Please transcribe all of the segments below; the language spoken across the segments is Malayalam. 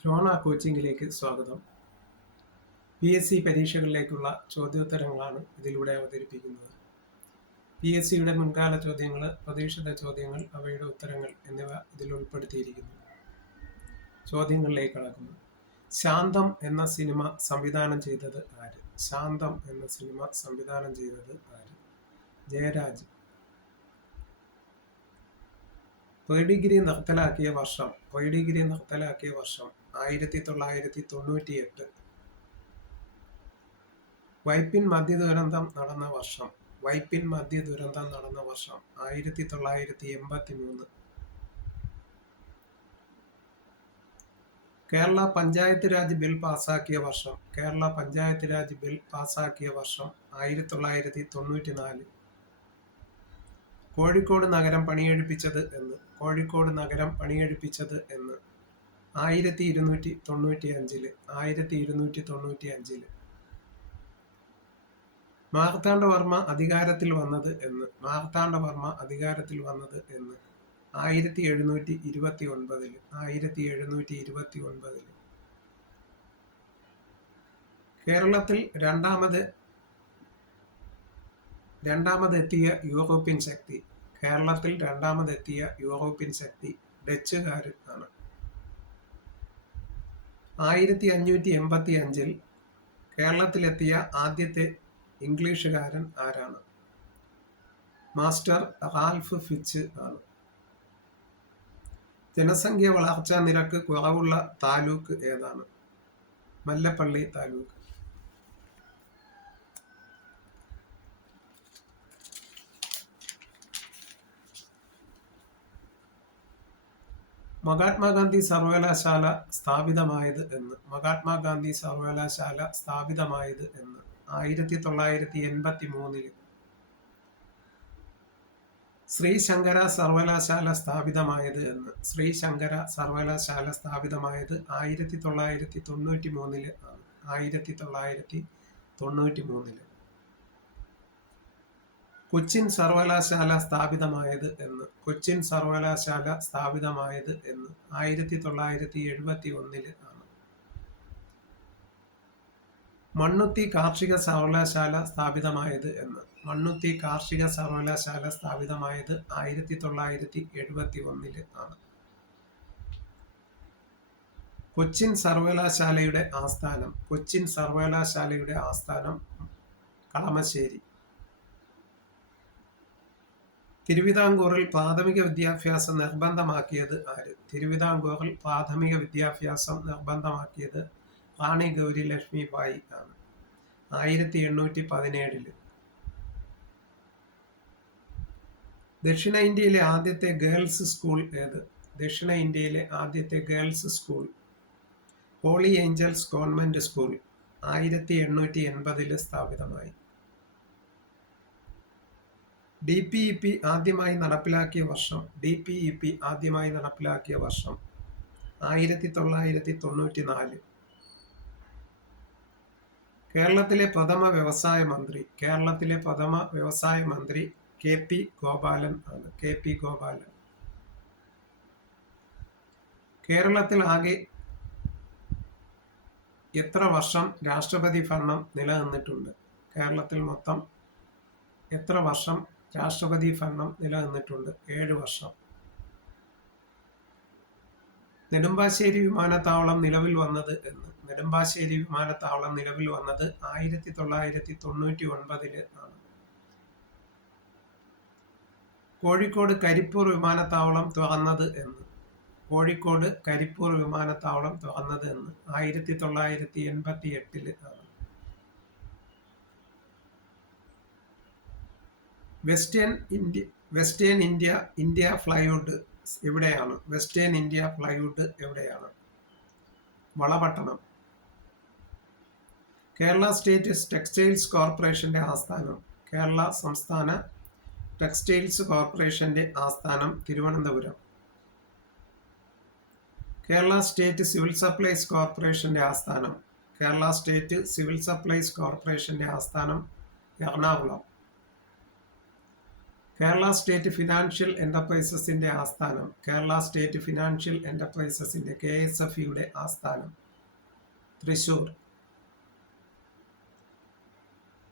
ദ്രോണ കോച്ചിങ്ങിലേക്ക് സ്വാഗതം. PSC പരീക്ഷകളിലേക്കുള്ള ചോദ്യോത്തരങ്ങളാണ് ഇതിലൂടെ അവതരിപ്പിക്കുന്നത്. PSCയുടെ മുൻകാല ചോദ്യങ്ങൾ, പ്രതീക്ഷിത ചോദ്യങ്ങൾ, അവയുടെ ഉത്തരങ്ങൾ എന്നിവ ഇതിൽ ഉൾപ്പെടുത്തിയിരിക്കുന്നു. ചോദ്യങ്ങളിലേക്ക് കടക്കുന്നു. ശാന്തം എന്ന സിനിമ സംവിധാനം ചെയ്തത് ആര്? ശാന്തം എന്ന സിനിമ സംവിധാനം ചെയ്തത് ആര്? ജയരാജ്. പ്രീഡിഗ്രി നിർത്തലാക്കിയ വർഷം 1998. വൈപ്പിൻ മദ്യദുരന്തം നടന്ന വർഷം 1983. കേരള പഞ്ചായത്ത് രാജ് ബിൽ പാസാക്കിയ വർഷം 1994. കോഴിക്കോട് നഗരം പണിയെഴുപ്പിച്ചത് എന്ന് 1295. മാർത്താണ്ഡവർമ്മ അധികാരത്തിൽ വന്നത് എന്ന് 1729. കേരളത്തിൽ രണ്ടാമതെത്തിയ യൂറോപ്യൻ ശക്തി ഡച്ചുകാർ ആണ്. 1585 കേരളത്തിലെത്തിയ ആദ്യത്തെ ഇംഗ്ലീഷുകാരൻ ആരാണ്? മാസ്റ്റർ റാൽഫ് ഫിച്ച് ആണ്. ജനസംഖ്യ വളർച്ചാ നിരക്ക് കുറവുള്ള താലൂക്ക് ഏതാണ്? മല്ലപ്പള്ളി താലൂക്ക്. മഹാത്മാഗാന്ധി സർവകലാശാല സ്ഥാപിതമായത് എന്ന് 1983. ശ്രീ ശങ്കര സർവകലാശാല സ്ഥാപിതമായത് എന്ന് 1993 ആണ്. 1993. കൊച്ചിൻ സർവകലാശാല സ്ഥാപിതമായത് എന്ന് 1971 ആണ്. മണ്ണുത്തി കാർഷിക സർവകലാശാല സ്ഥാപിതമായത് എന്ന് 1971 ആണ്. കൊച്ചിൻ സർവകലാശാലയുടെ ആസ്ഥാനം കളമശ്ശേരി. തിരുവിതാംകൂറിൽ പ്രാഥമിക വിദ്യാഭ്യാസം നിർബന്ധമാക്കിയത് ആര്? റാണി ഗൗരി ലക്ഷ്മി ബായി ആണ്. 1817. ദക്ഷിണേന്ത്യയിലെ ആദ്യത്തെ girls school holy angels convent school 1880 സ്ഥാപിതമായി. DPEP ആദ്യമായി നടപ്പിലാക്കിയ വർഷം 1994. കേരളത്തിലെ പ്രഥമ വ്യവസായ മന്ത്രി KP ഗോപാലൻ ആണ്. കേരളത്തിൽ ആകെ എത്ര വർഷം രാഷ്ട്രപതി ഭരണം നിലനിന്നിട്ടുണ്ട്? കേരളത്തിൽ മൊത്തം എത്ര വർഷം രാഷ്ട്രപതി ഭരണം നിലനിന്നിട്ടുണ്ട്? 7 വർഷം. നെടുമ്പാശ്ശേരി വിമാനത്താവളം നിലവിൽ വന്നത് എന്ന് 1999 ആണ്. കോഴിക്കോട് കരിപ്പൂർ വിമാനത്താവളം തുറന്നത് എന്ന് 1988 ആണ്. വെസ്റ്റേൺ ഇന്ത്യ ഫ്ലൈവുഡ് എവിടെയാണ്? വളപട്ടണം. കേരള സ്റ്റേറ്റ് ടെക്സ്റ്റൈൽസ് കോർപ്പറേഷന്റെ ആസ്ഥാനം കേരള സംസ്ഥാന ടെക്സ്റ്റൈൽസ് കോർപ്പറേഷന്റെ ആസ്ഥാനം Thiruvananthapuram. Kerala state civil supplies കോർപ്പറേഷന്റെ ആസ്ഥാനം എറണാകുളം. കേരള സ്റ്റേറ്റ് ഫിനാൻഷ്യൽ എന്റർപ്രൈസസിന്റെ ആസ്ഥാനം. കേരള സ്റ്റേറ്റ് ഫിനാൻഷ്യൽ എന്റർപ്രൈസസിന്റെ KSFE-യുടെ ആസ്ഥാനം തൃശൂർ.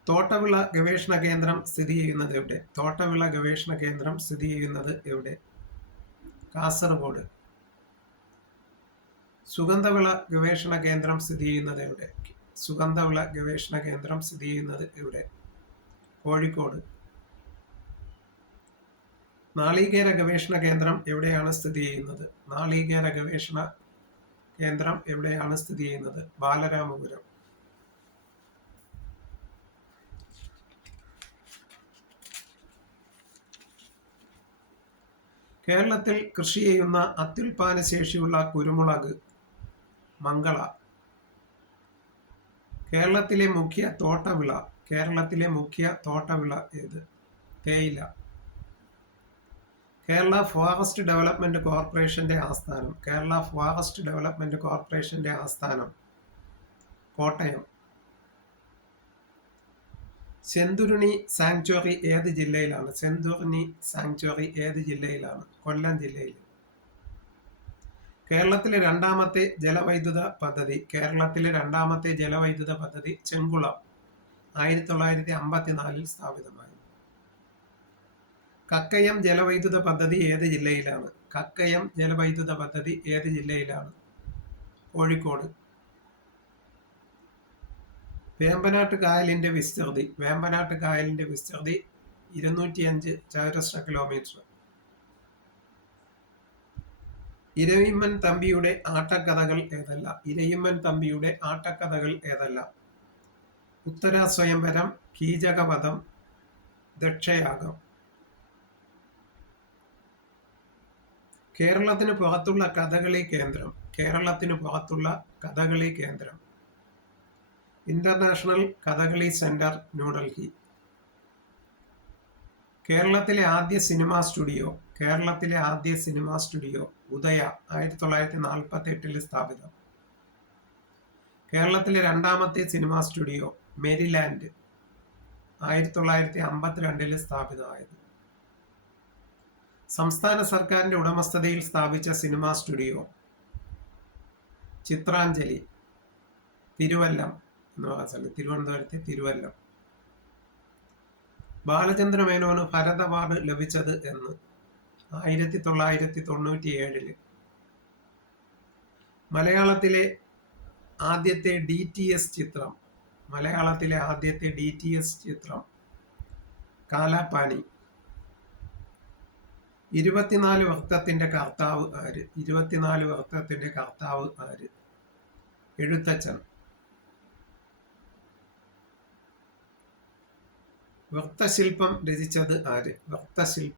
തോട്ടവിള ഗവേഷണ കേന്ദ്രം സ്ഥിതി ചെയ്യുന്നത് എവിടെ? തോട്ടവിള ഗവേഷണ കേന്ദ്രം സ്ഥിതി ചെയ്യുന്നത് എവിടെ? കാസർഗോഡ്. സുഗന്ധവിള ഗവേഷണ കേന്ദ്രം സ്ഥിതി ചെയ്യുന്നത് എവിടെ? സുഗന്ധവിള ഗവേഷണ കേന്ദ്രം സ്ഥിതി ചെയ്യുന്നത് എവിടെ? കോഴിക്കോട്. നാളികേര ഗവേഷണ കേന്ദ്രം എവിടെയാണ് സ്ഥിതി ചെയ്യുന്നത്? നാളികേര ഗവേഷണ കേന്ദ്രം എവിടെയാണ് സ്ഥിതി ചെയ്യുന്നത്? ബാലരാമപുരം. കേരളത്തിൽ കൃഷി ചെയ്യുന്ന അത്യുൽപാദന ശേഷിയുള്ള കുരുമുളക് മംഗള. കേരളത്തിലെ മുഖ്യ തോട്ടവിള. കേരളത്തിലെ മുഖ്യ തോട്ടവിള ഏത്? തേയില. കേരള ഫോറസ്റ്റ് ഡെവലപ്മെന്റ് കോർപ്പറേഷന്റെ ആസ്ഥാനം. കേരള ഫോറസ്റ്റ് ഡെവലപ്മെന്റ് കോർപ്പറേഷന്റെ ആസ്ഥാനം കോട്ടയം. സെന്തുരുണി സാങ്ച്വറി ഏത് ജില്ലയിലാണ്? സെന്തുരുണി സാങ്ച്വറി ഏത് ജില്ലയിലാണ്? കൊല്ലം ജില്ലയിൽ. കേരളത്തിലെ രണ്ടാമത്തെ ജലവൈദ്യുത പദ്ധതി. കേരളത്തിലെ രണ്ടാമത്തെ ജലവൈദ്യുത പദ്ധതി ചെങ്കുളം 1954 സ്ഥാപിതമായി. കക്കയം ജലവൈദ്യുത പദ്ധതി ഏത് ജില്ലയിലാണ്? കക്കയം ജലവൈദ്യുത പദ്ധതി ഏത് ജില്ലയിലാണ്? കോഴിക്കോട്. വേമ്പനാട്ട് കായലിന്റെ വിസ്തൃതി. വേമ്പനാട്ട് കായലിന്റെ വിസ്തൃതി 205 ചതുരശ്ര കിലോമീറ്റർ. ഇരയിമ്മൻ തമ്പിയുടെ ആട്ടക്കഥകൾ ഏതല്ല? ഇരയിമ്മൻ തമ്പിയുടെ ആട്ടക്കഥകൾ ഏതല്ല? ഉത്തര സ്വയംവരം, കീചകവധം, ദക്ഷയാഗം. കേരളത്തിന് പുറത്തുള്ള കഥകളി കേന്ദ്രം. കേരളത്തിന് പുറത്തുള്ള കഥകളി കേന്ദ്രം ഇന്റർനാഷണൽ കഥകളി സെന്റർ, ന്യൂഡൽഹി. കേരളത്തിലെ ആദ്യ സിനിമാ സ്റ്റുഡിയോ. കേരളത്തിലെ ആദ്യ സിനിമാ സ്റ്റുഡിയോ ഉദയ 1948 സ്ഥാപിതം. കേരളത്തിലെ രണ്ടാമത്തെ സിനിമാ സ്റ്റുഡിയോ മെരിലാൻഡ് 1952 സ്ഥാപിതമായത്. സംസ്ഥാന സർക്കാരിന്റെ ഉടമസ്ഥതയിൽ സ്ഥാപിച്ച സിനിമാ സ്റ്റുഡിയോ ചിത്രാഞ്ജലി, തിരുവല്ലം എന്ന സ്ഥലം, തിരുവനന്തപുരത്തെ തിരുവല്ലം. ബാലചന്ദ്ര മേനോന് ഭരത് അവാർഡ് ലഭിച്ചത് എന്ന്? 1997. മലയാളത്തിലെ ആദ്യത്തെ DTS ചിത്രം. മലയാളത്തിലെ ആദ്യത്തെ DTS ചിത്രം കാലാപാനി. 24 വൃത്തത്തിന്റെ കർത്താവ് ആര്? 24 വൃത്തത്തിന്റെ കർത്താവ് ആര്? എഴുത്തച്ഛൻ. വൃത്തശില്പം രചിച്ചത് ആര്? വൃത്തശില്പം